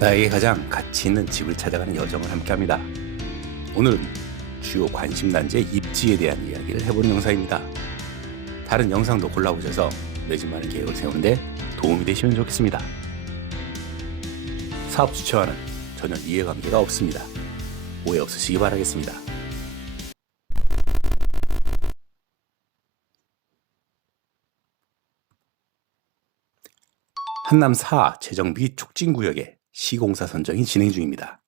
나에게 가장 가치 있는 집을 찾아가는 여정을 함께합니다. 오늘은 주요 관심단지의 입지에 대한 이야기를 해보는 영상입니다. 다른 영상도 골라보셔서 내 집만의 계획을 세우는데 도움이 되시면 좋겠습니다. 사업 주체와는 전혀 이해관계가 없습니다. 오해 없으시기 바라겠습니다. 한남 4 재정비 촉진구역에 시공사 선정이 진행 중입니다.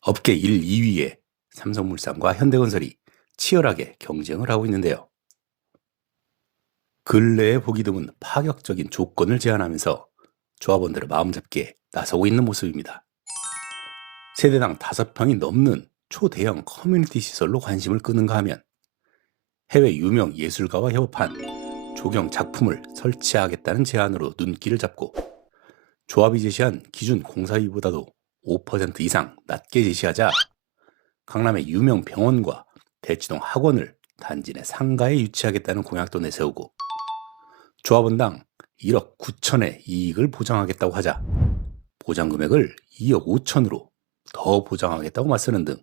업계 1, 2위에 삼성물산과 현대건설이 치열하게 경쟁을 하고 있는데요. 근래에 보기 드문 파격적인 조건을 제안하면서 조합원들을 마음잡기에 나서고 있는 모습입니다. 세대당 5평이 넘는 초대형 커뮤니티 시설로 관심을 끄는가 하면 해외 유명 예술가와 협업한 조경 작품을 설치하겠다는 제안으로 눈길을 잡고 조합이 제시한 기준 공사비보다도 5% 이상 낮게 제시하자 강남의 유명 병원과 대치동 학원을 단지 내 상가에 유치하겠다는 공약도 내세우고 조합원당 1억 9천의 이익을 보장하겠다고 하자 보장 금액을 2억 5천으로 더 보장하겠다고 맞서는 등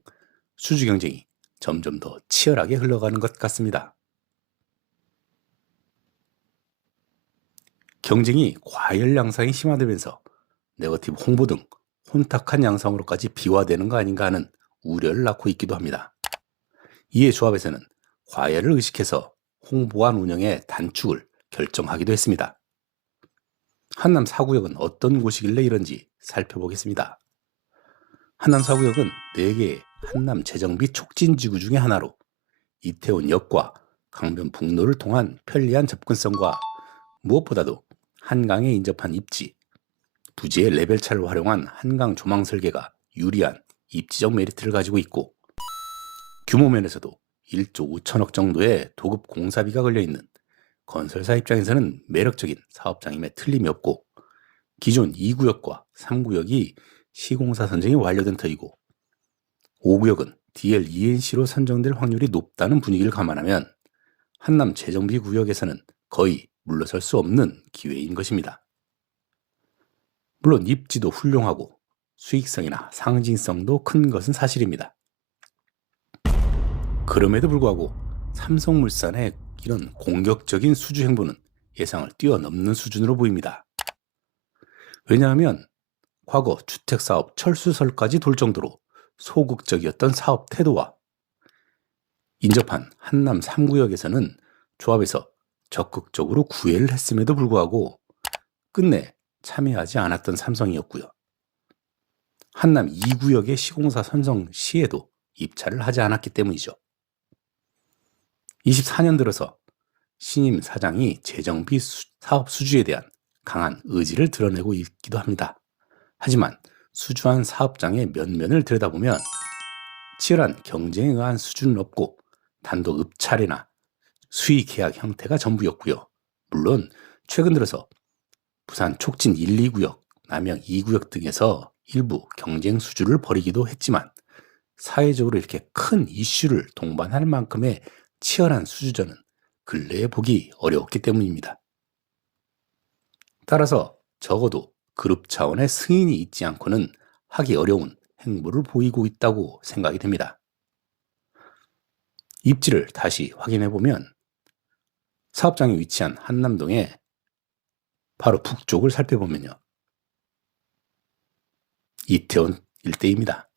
수주 경쟁이 점점 더 치열하게 흘러가는 것 같습니다. 경쟁이 과열 양상이 심화되면서 네거티브 홍보 등 혼탁한 양상으로까지 비화되는 거 아닌가 하는 우려를 낳고 있기도 합니다. 이에 조합에서는 과열을 의식해서 홍보안 운영의 단축을 결정하기도 했습니다. 한남 4구역은 어떤 곳이길래 이런지 살펴보겠습니다. 한남 4구역은 4개의 한남 재정비 촉진지구 중의 하나로 이태원역과 강변북로를 통한 편리한 접근성과 무엇보다도 한강에 인접한 입지, 부지의 레벨차를 활용한 한강 조망 설계가 유리한 입지적 메리트를 가지고 있고 규모 면에서도 1조 5천억 정도의 도급 공사비가 걸려있는 건설사 입장에서는 매력적인 사업장임에 틀림이 없고 기존 2구역과 3구역이 시공사 선정이 완료된 터이고 5구역은 DL-ENC로 선정될 확률이 높다는 분위기를 감안하면 한남 재정비 구역에서는 거의 물러설 수 없는 기회인 것입니다. 물론 입지도 훌륭하고 수익성이나 상징성도 큰 것은 사실입니다. 그럼에도 불구하고 삼성물산의 이런 공격적인 수주 행보는 예상을 뛰어넘는 수준으로 보입니다. 왜냐하면 과거 주택사업 철수설까지 돌 정도로 소극적이었던 사업 태도와 인접한 한남 3구역에서는 조합에서 적극적으로 구애를 했음에도 불구하고 끝내 참여하지 않았던 삼성이었고요. 한남 2구역의 시공사 선정 시에도 입찰을 하지 않았기 때문이죠. 24년 들어서 신임 사장이 재정비 사업 수주에 대한 강한 의지를 드러내고 있기도 합니다. 하지만 수주한 사업장의 면면을 들여다보면 치열한 경쟁에 의한 수주는 없고 단독 읍찰이나 수의 계약 형태가 전부였고요. 물론 최근 들어서 부산 촉진 1, 2구역, 남양 2구역 등에서 일부 경쟁 수주를 벌이기도 했지만 사회적으로 이렇게 큰 이슈를 동반할 만큼의 치열한 수주전은 근래에 보기 어려웠기 때문입니다. 따라서 적어도 그룹 차원의 승인이 있지 않고는 하기 어려운 행보를 보이고 있다고 생각이 됩니다. 입지를 다시 확인해 보면 사업장이 위치한 한남동의 바로 북쪽을 살펴보면요. 이태원 일대입니다.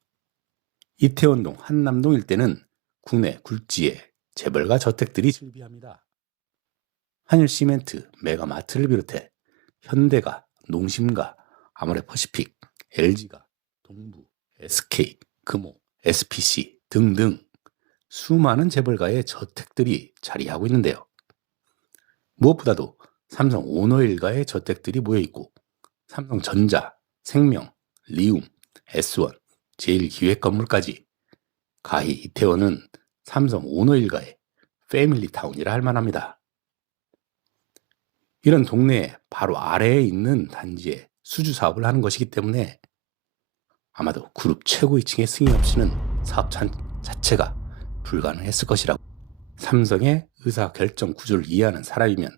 이태원동, 한남동 일대는 국내 굴지의 재벌가 저택들이 즐비합니다. 한일시멘트, 메가마트를 비롯해 현대가, 농심가, 아모레퍼시픽, LG가, 동부, SK, 금호, SPC 등등 수많은 재벌가의 저택들이 자리하고 있는데요. 무엇보다도 삼성 오너 일가의 저택들이 모여있고 삼성전자, 생명, 리움, S1, 제일기획건물까지 가히 이태원은 삼성 오너 일가의 패밀리타운이라 할 만합니다. 이런 동네에 바로 아래에 있는 단지에 수주 사업을 하는 것이기 때문에 아마도 그룹 최고위층의 승인 없이는 사업 자체가 불가능했을 것이라고 삼성의 의사결정 구조를 이해하는 사람이면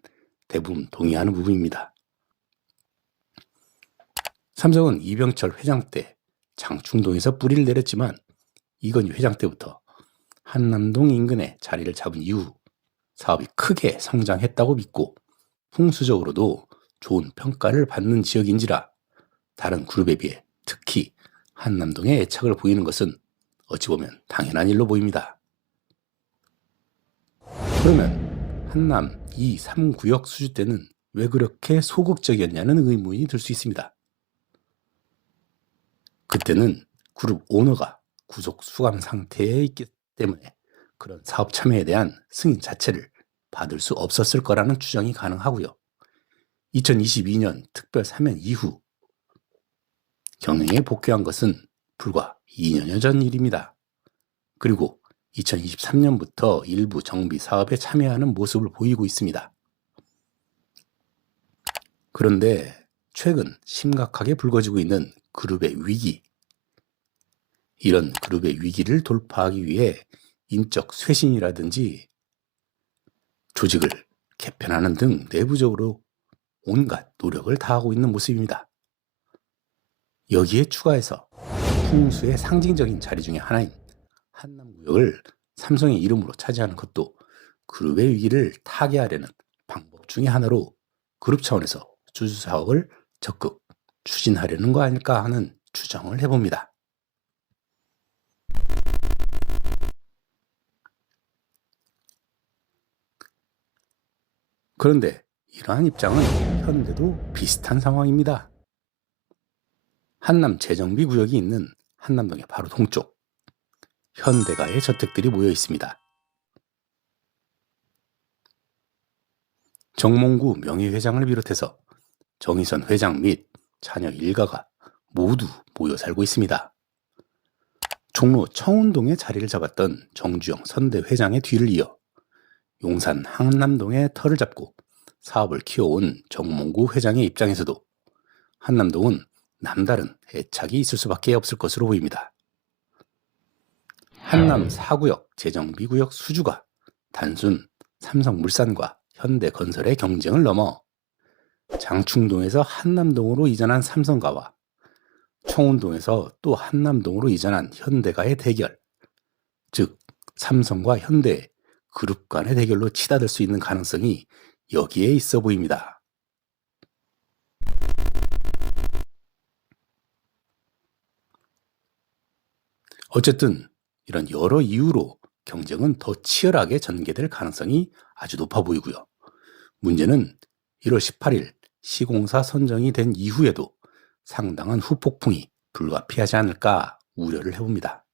대부분 동의하는 부분입니다. 삼성은 이병철 회장 때 장충동에서 뿌리를 내렸지만 이건희 회장 때부터 한남동 인근에 자리를 잡은 이후 사업이 크게 성장했다고 믿고 풍수적으로도 좋은 평가를 받는 지역인지라 다른 그룹에 비해 특히 한남동에 애착을 보이는 것은 어찌 보면 당연한 일로 보입니다. 그러면 한남 2, 3구역 수주 때는 왜 그렇게 소극적이었냐는 의문이 들 수 있습니다. 그때는 그룹 오너가 구속 수감 상태에 있기 때문에 그런 사업 참여에 대한 승인 자체를 받을 수 없었을 거라는 추정이 가능하고요. 2022년 특별 사면 이후 경영에 복귀한 것은 불과 2년여 전 일입니다. 그리고 2023년부터 일부 정비 사업에 참여하는 모습을 보이고 있습니다. 그런데 최근 심각하게 불거지고 있는 그룹의 위기, 이런 그룹의 위기를 돌파하기 위해 인적 쇄신이라든지 조직을 개편하는 등 내부적으로 온갖 노력을 다하고 있는 모습입니다. 여기에 추가해서 풍수의 상징적인 자리 중에 하나인 한남구역을 삼성의 이름으로 차지하는 것도 그룹의 위기를 타개하려는 방법 중에 하나로 그룹 차원에서 주주 사업을 적극 추진하려는 거 아닐까 하는 추정을 해봅니다. 그런데 이러한 입장은 현대도 비슷한 상황입니다. 한남 재정비 구역이 있는 한남동의 바로 동쪽, 현대가의 저택들이 모여 있습니다. 정몽구 명의회장을 비롯해서 정의선 회장 및 자녀 일가가 모두 모여 살고 있습니다. 종로 청운동에 자리를 잡았던 정주영 선대 회장의 뒤를 이어 용산 한남동에 터를 잡고 사업을 키워온 정몽구 회장의 입장에서도 한남동은 남다른 애착이 있을 수밖에 없을 것으로 보입니다. 한남 4구역 재정비구역 수주가 단순 삼성물산과 현대건설의 경쟁을 넘어 장충동에서 한남동으로 이전한 삼성가와 청운동에서 또 한남동으로 이전한 현대가의 대결, 즉 삼성과 현대 그룹 간의 대결로 치닫을 수 있는 가능성이 여기에 있어 보입니다. 어쨌든 이런 여러 이유로 경쟁은 더 치열하게 전개될 가능성이 아주 높아 보이고요. 문제는 1월 18일 시공사 선정이 된 이후에도 상당한 후폭풍이 불가피하지 않을까 우려를 해봅니다.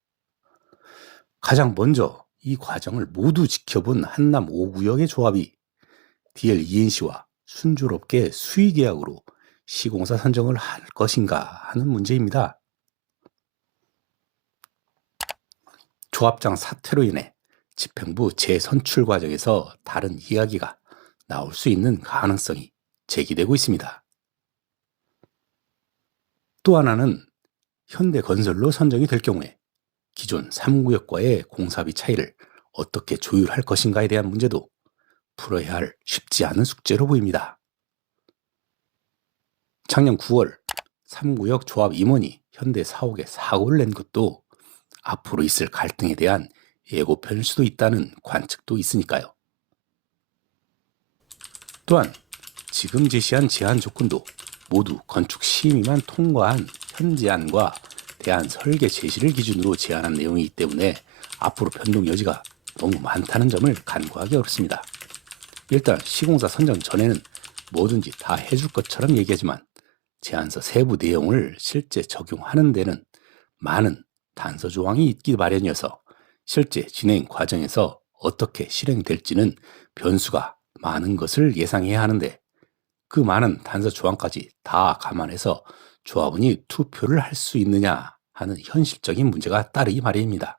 가장 먼저 이 과정을 모두 지켜본 한남 5구역의 조합이 DL-ENC와 순조롭게 수의계약으로 시공사 선정을 할 것인가 하는 문제입니다. 조합장 사퇴로 인해 집행부 재선출 과정에서 다른 이야기가 나올 수 있는 가능성이 제기되고 있습니다. 또 하나는 현대건설로 선정이 될 경우에 기존 3구역과의 공사비 차이를 어떻게 조율할 것인가에 대한 문제도 풀어야 할 쉽지 않은 숙제로 보입니다. 작년 9월 3구역 조합 임원이 현대 사옥에 사고를 낸 것도 앞으로 있을 갈등에 대한 예고편일 수도 있다는 관측도 있으니까요. 또한 지금 제시한 제한 조건도 모두 건축 심의만 통과한 현제안과 대안 설계 제시를 기준으로 제안한 내용이기 때문에 앞으로 변동 여지가 너무 많다는 점을 간과하기 어렵습니다. 일단 시공사 선정 전에는 뭐든지 다 해줄 것처럼 얘기하지만 제안서 세부 내용을 실제 적용하는 데는 많은 단서 조항이 있기 마련이어서 실제 진행 과정에서 어떻게 실행될지는 변수가 많은 것을 예상해야 하는데 그 많은 단서 조항까지 다 감안해서 조합원이 투표를 할 수 있느냐 하는 현실적인 문제가 따르기 마련입니다.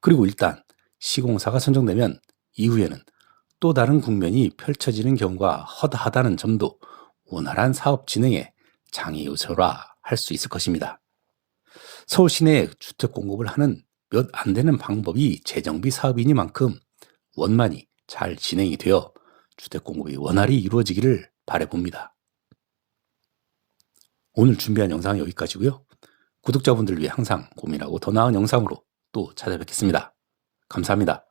그리고 일단 시공사가 선정되면 이후에는 또 다른 국면이 펼쳐지는 경우가 허다하다는 점도 원활한 사업 진행에 장애 요소라 할 수 있을 것입니다. 서울 시내에 주택 공급을 하는 몇 안 되는 방법이 재정비 사업이니만큼 원만히 잘 진행이 되어 주택 공급이 원활히 이루어지기를 바라봅니다. 오늘 준비한 영상은 여기까지고요. 구독자분들을 위해 항상 고민하고 더 나은 영상으로 또 찾아뵙겠습니다. 감사합니다.